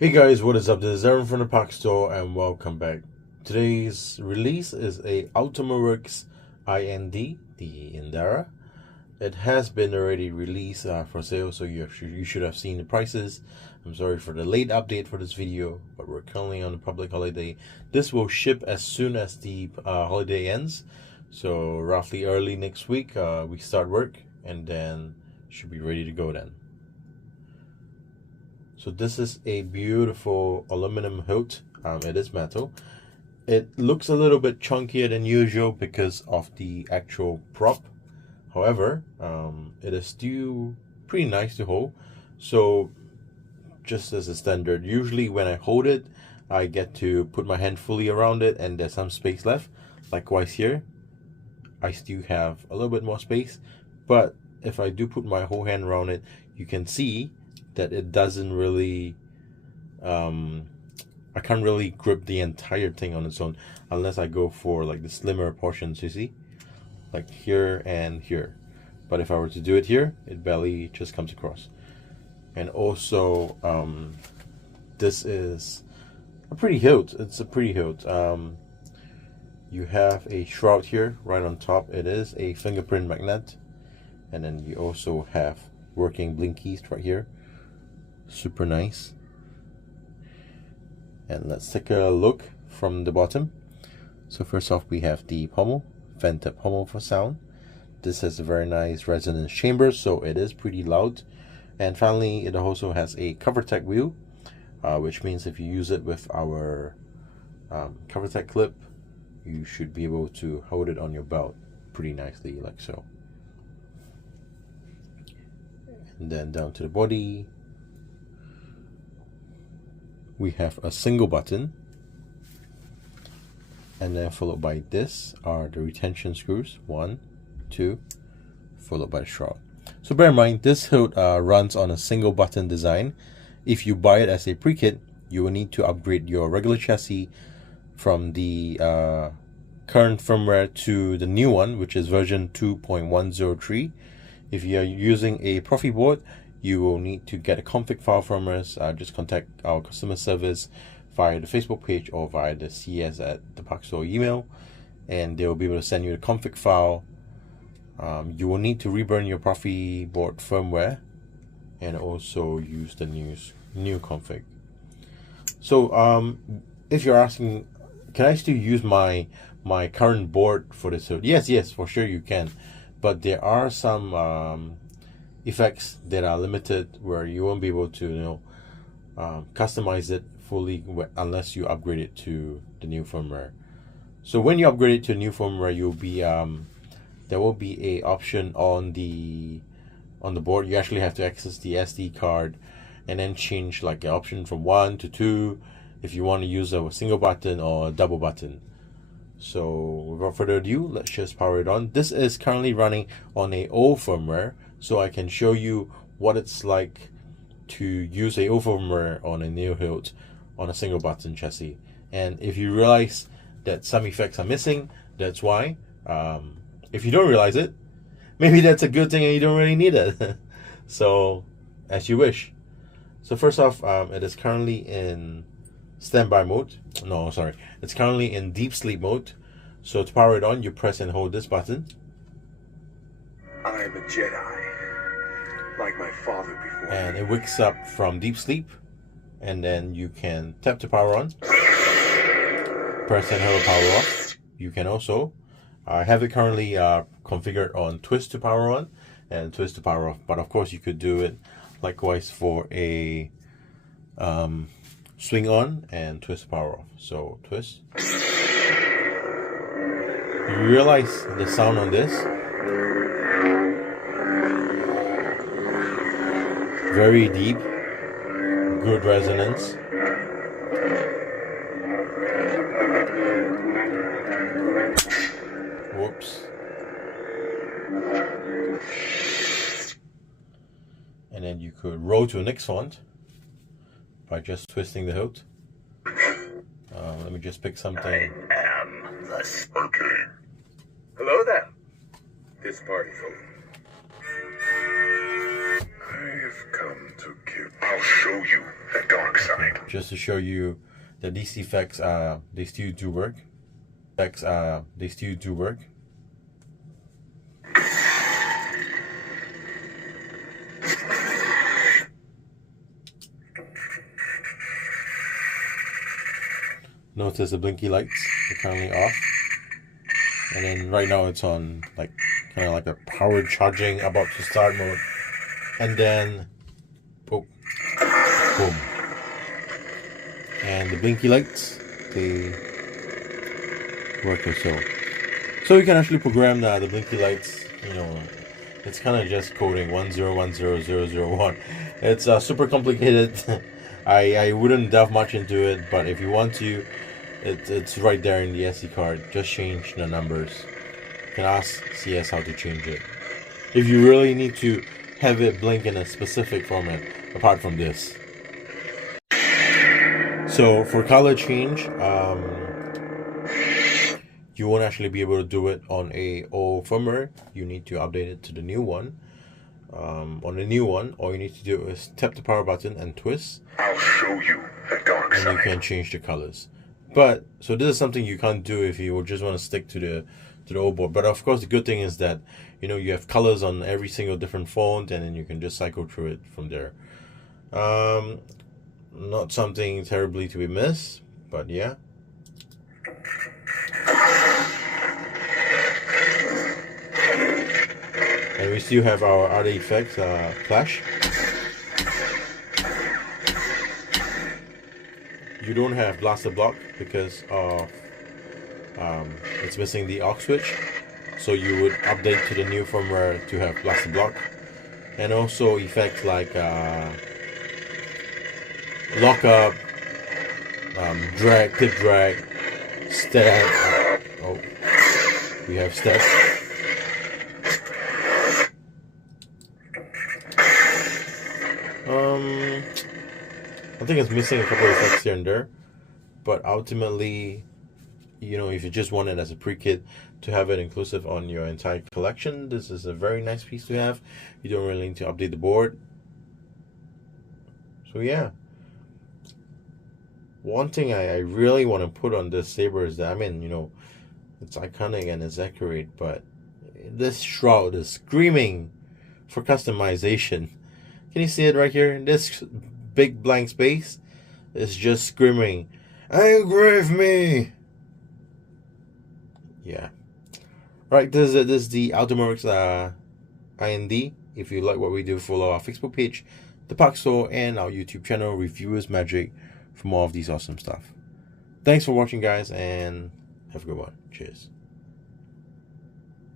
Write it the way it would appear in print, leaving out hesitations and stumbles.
Hey guys, what is up? This is Aaron from the pachstore and welcome back. Today's release is a UltimaWorks IND, the IDR. It has been already released for sale, so you should have seen the prices. I'm sorry for the late update for this video, but we're currently on a public holiday. This will ship as soon as the holiday ends, so roughly early next week we start work and then should be ready to go then. So this is a beautiful aluminum hilt. It is metal. It looks a little bit chunkier than usual because of the actual prop. However, it is still pretty nice to hold. So just as a standard, usually when I hold it, I get to put my hand fully around it and there's some space left. Likewise here, I still have a little bit more space. But if I do put my whole hand around it, you can see that it doesn't really I can't really grip the entire thing on its own unless I go for like the slimmer portions, you see, like here and here. But if I were to do it here, it barely just comes across. And also this is a pretty hilt. It's a pretty hilt. You have a shroud here right on top. It is a fingerprint magnet, and then you also have working blinkies right here. Super nice. And let's take a look from the bottom. So first off, we have the pommel, fan-tip pommel for sound. This has a very nice resonance chamber, so it is pretty loud. And finally, it also has a CoverTech wheel, which means if you use it with our CoverTech clip, you should be able to hold it on your belt pretty nicely, like so. And then down to the body, we have a single button, and then followed by this are the retention screws, 1, 2, followed by the shroud. So bear in mind, this hilt runs on a single button design. If you buy it as a pre-kit, you will need to upgrade your regular chassis from the current firmware to the new one, which is version 2.103. If you are using a Profi board, you will need to get a config file from us. Just contact our customer service via the Facebook page or via the CS at the pachstore email, and they will be able to send you the config file. You will need to reburn your Profi board firmware and also use the new config. So if you're asking, can I still use my current board for this? Yes, for sure you can, but there are some effects that are limited where you won't be able to customize it fully unless you upgrade it to the new firmware. So when you upgrade it to new firmware, you'll be there will be a option on the board. You actually have to access the SD card and then change like an option from 1 to 2 if you want to use a single button or a double button. So without further ado, let's just power it on. This is currently running on a old firmware, so I can show you what it's like to use a old firmware on a new hilt on a single button chassis. And if you realize that some effects are missing, that's why. If you don't realize it, maybe that's a good thing and you don't really need it. So as you wish. So first off, it is currently in standby mode. No, sorry, it's currently in deep sleep mode. So to power it on, you press and hold this button. I am a Jedi, like my father before. And it wakes up from deep sleep, and then you can tap to power on, press and hold power off. You can also have it currently configured on twist to power on and twist to power off, but of course you could do it likewise for a swing on and twist to power off. So twist. You realize the sound on this? Very deep, good resonance. Whoops. And then you could roll to the next font by just twisting the hilt. Let me just pick something. I am the Okay. Hello there. This party's over. I've come to give. I'll show you the dark side. side. Just to show you that these effects, they still do work. They still do work. Notice the blinky lights are currently off, and then right now it's on like kind of like a power charging about to start mode, and then boom, boom, and the blinky lights, they work as so. So you can actually program the blinky lights. You know, it's kind of just coding 1010001. It's super complicated. I wouldn't delve much into it, but if you want to, it's right there in the SD card. Just change the numbers. You can ask CS how to change it if you really need to have it blink in a specific format apart from this. So for color change, you won't actually be able to do it on a old firmware. You need to update it to the new one. On the new one, all you need to do is tap the power button and twist. I'll show you the dark side. And you can change the colors. But so this is something you can't do if you just want to stick to the old board. But of course, the good thing is that you have colors on every single different font, and then you can just cycle through it from there. Not something terribly to be missed, but yeah. And we still have our other effects, flash. You don't have blaster block because of it's missing the aux switch, so you would update to the new firmware to have blaster block, and also effects like lock up, drag, tip drag, step. Oh, we have step. I think it's missing a couple of effects here and there, but ultimately, if you just want it as a pre-kit to have it inclusive on your entire collection, this is a very nice piece to have. You don't really need to update the board. So yeah, one thing I really want to put on this Saber is that, it's iconic and it's accurate, but this shroud is screaming for customization. Can you see it right here? This big blank space is just screaming, engrave me! Yeah. Right, this is the Ultimaworks IND. If you like what we do, follow our Facebook page, the pachstore, and our YouTube channel, Reviewers Magic, for more of these awesome stuff. Thanks for watching, guys, and have a good one. Cheers.